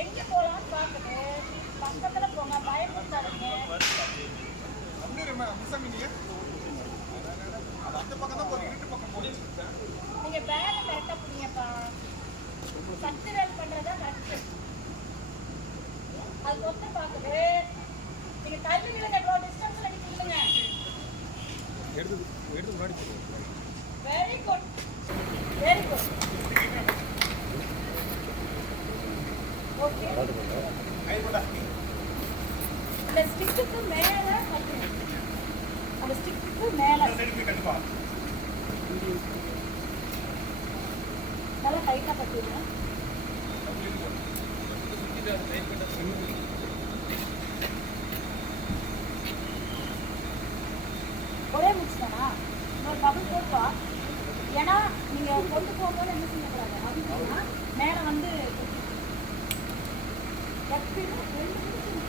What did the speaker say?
எங்க போலாம்னு பாக்குது பக்கத்துல போங்க பயமுறுத்தாதீங்க நீங்க பேக கரெக்டா புடிங்கப்பா சத்து வேல் பண்றதா கரெக்ட் அது தொட்டு பாக்குது நீங்க தள்ளி நில்லுங்க ப்ரோ டிஸ்டன்ஸ்ல நில்லுங்க எடுத்து முன்னாடி போடுங்க வெரி குட் ஓகே இந்த ஸ்டிக்குக்கு மேல கட்டுங்க அந்த ஸ்டிக்குக்கு மேல நல்லா டைட்டா கட்டுங்க ஒரே மிக்ஸ் தானா இன்னொரு பபிள் போட்டுவா ஏன்னா நீங்க கொண்டு போகும்போது என்ன செய்யக்கூடாது அப்படின்னா மேல வந்து எப்படின்னா 2 நிமிஷம்